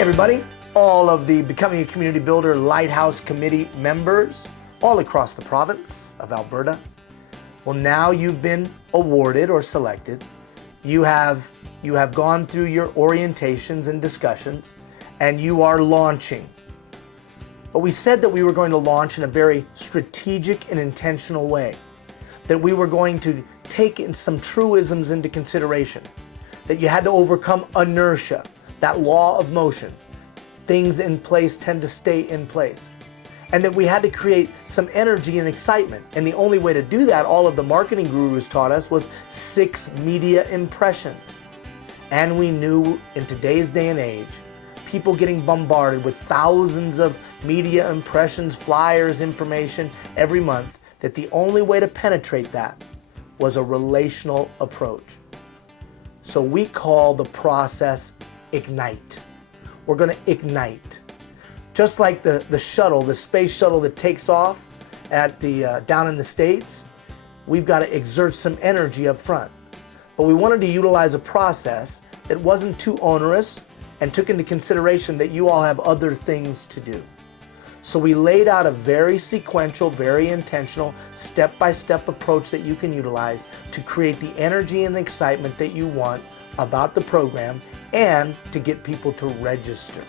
Hey everybody, all of the Becoming a Community Builder Lighthouse Committee members all across the province of Alberta. Well, now you've been awarded or selected. You have gone through your orientations and discussions, and you are launching. But we said that we were going to launch in a very strategic and intentional way, that we were going to take in some truisms into consideration, that you had to overcome inertia, that law of motion. Things in place tend to stay in place. And that we had to create some energy and excitement. And the only way to do that, all of the marketing gurus taught us, was 6 media impressions. And we knew in today's day and age, people getting bombarded with thousands of media impressions, flyers, information every month, that the only way to penetrate that was a relational approach. So we call the process Ignite. We're going to ignite. Just like the shuttle, the space shuttle that takes off at the down in the States, we've got to exert some energy up front. But we wanted to utilize a process that wasn't too onerous and took into consideration that you all have other things to do. So we laid out a very sequential, very intentional, step-by-step approach that you can utilize to create the energy and the excitement that you want about the program and to get people to register.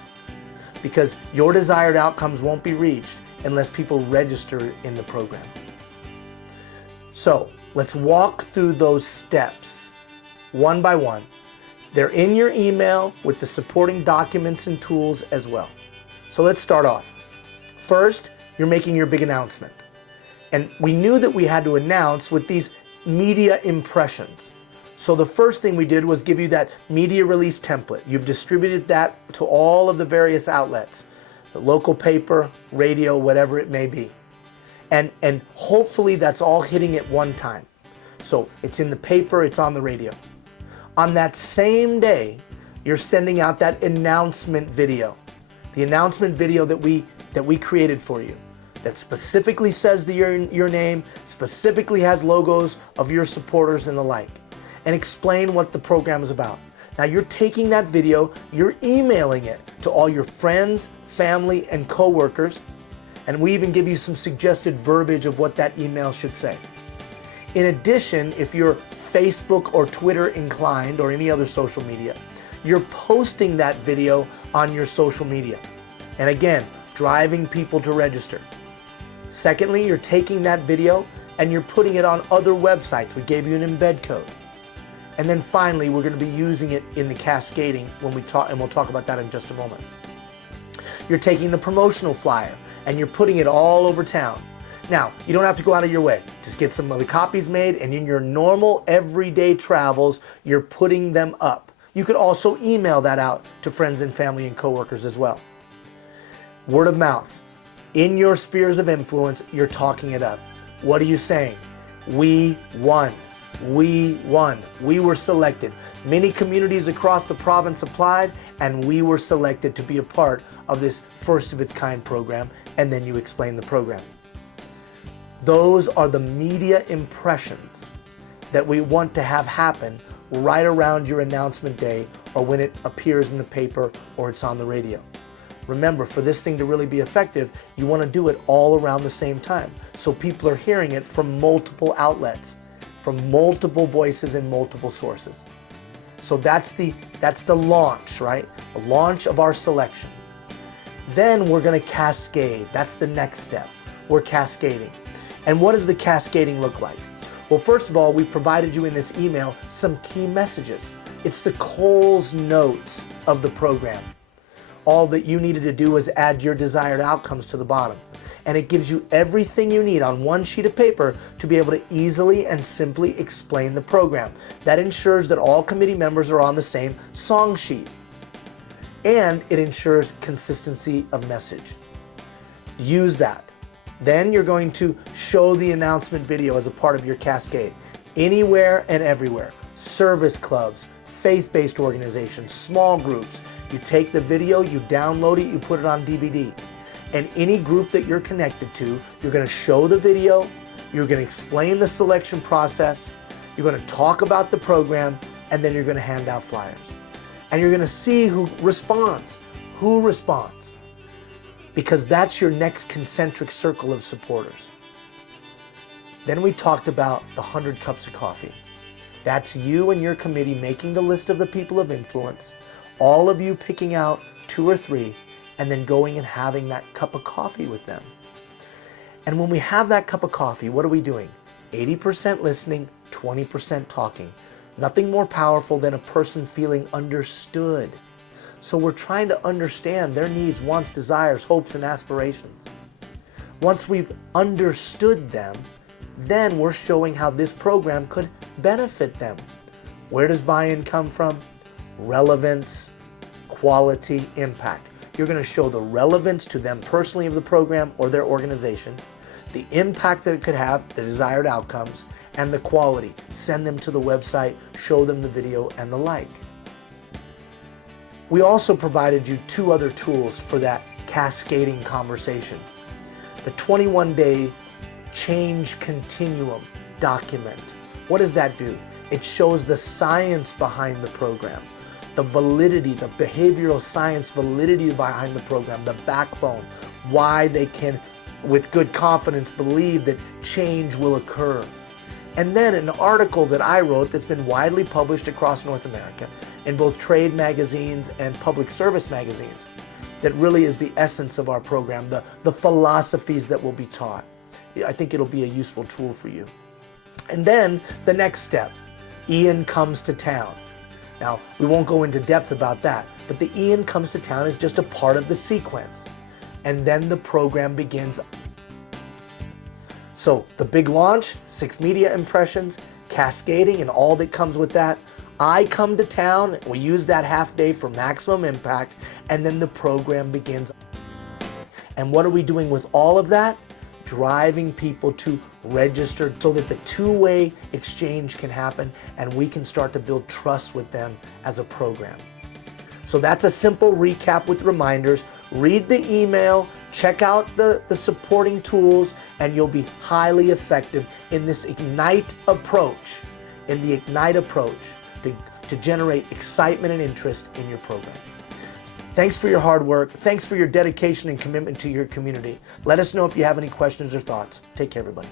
Because your desired outcomes won't be reached unless people register in the program. So let's walk through those steps one by one. They're in your email with the supporting documents and tools as well. So let's start off. First, you're making your big announcement. And we knew that we had to announce with these media impressions. So the first thing we did was give you that media release template. You've distributed that to all of the various outlets, the local paper, radio, whatever it may be. And hopefully that's all hitting at one time. So it's in the paper, it's on the radio. On that same day, you're sending out that announcement video. The announcement video that we created for you, that specifically says your name, specifically has logos of your supporters and the like, and explain what the program is about. Now you're taking that video, you're emailing it to all your friends, family, and coworkers, and we even give you some suggested verbiage of what that email should say. In addition, if you're Facebook or Twitter inclined or any other social media, you're posting that video on your social media. And again, driving people to register. Secondly, you're taking that video and you're putting it on other websites. We gave you an embed code. And then finally, we're going to be using it in the cascading when we talk, and we'll talk about that in just a moment. You're taking the promotional flyer and you're putting it all over town. Now, you don't have to go out of your way. Just get some of the copies made, and in your normal everyday travels, you're putting them up. You could also email that out to friends and family and coworkers as well. Word of mouth. In your spheres of influence, you're talking it up. What are you saying? We won. We won. We were selected. Many communities across the province applied, and we were selected to be a part of this first of its kind program, and then you explain the program. Those are the media impressions that we want to have happen right around your announcement day or when it appears in the paper or it's on the radio. Remember, for this thing to really be effective, you want to do it all around the same time, so people are hearing it from multiple outlets, from multiple voices and multiple sources. So that's the launch, right? The launch of our selection. Then we're going to cascade. That's the next step. We're cascading. And what does the cascading look like? Well, first of all, we provided you in this email some key messages. It's the Coles Notes of the program. All that you needed to do was add your desired outcomes to the bottom. And it gives you everything you need on one sheet of paper to be able to easily and simply explain the program. That ensures that all committee members are on the same song sheet. And it ensures consistency of message. Use that. Then you're going to show the announcement video as a part of your cascade. Anywhere and everywhere. Service clubs, faith-based organizations, small groups. You take the video, you download it, you put it on DVD. And any group that you're connected to, you're going to show the video, you're going to explain the selection process, you're going to talk about the program, and then you're going to hand out flyers. And you're going to see who responds, Who responds? Because that's your next concentric circle of supporters. Then we talked about the 100 cups of coffee. That's you and your committee making the list of the people of influence, all of you picking out 2 or 3, and then going and having that cup of coffee with them. And when we have that cup of coffee, what are we doing? 80% listening, 20% talking. Nothing more powerful than a person feeling understood. So we're trying to understand their needs, wants, desires, hopes, and aspirations. Once we've understood them, then we're showing how this program could benefit them. Where does buy-in come from? Relevance, quality, impact. You're going to show the relevance to them personally of the program or their organization, the impact that it could have, the desired outcomes, and the quality. Send them to the website, show them the video, and the like. We also provided you 2 other tools for that cascading conversation. The 21-day change continuum document. What does that do? It shows the science behind the program, the validity, the behavioral science validity behind the program, the backbone, why they can, with good confidence, believe that change will occur. And then an article that I wrote that's been widely published across North America in both trade magazines and public service magazines that really is the essence of our program, the philosophies that will be taught. I think it'll be a useful tool for you. And then the next step, Ian comes to town. Now, we won't go into depth about that, but the Ian comes to town is just a part of the sequence. And then the program begins. So the big launch, 6 media impressions, cascading, and all that comes with that. I come to town, we use that half day for maximum impact, and then the program begins. And what are we doing with all of that? Driving people to register so that the 2-way exchange can happen and we can start to build trust with them as a program. So that's a simple recap with reminders. Read the email, check out the supporting tools, and you'll be highly effective in this Ignite approach, to generate excitement and interest in your program. Thanks for your hard work. Thanks for your dedication and commitment to your community. Let us know if you have any questions or thoughts. Take care, everybody.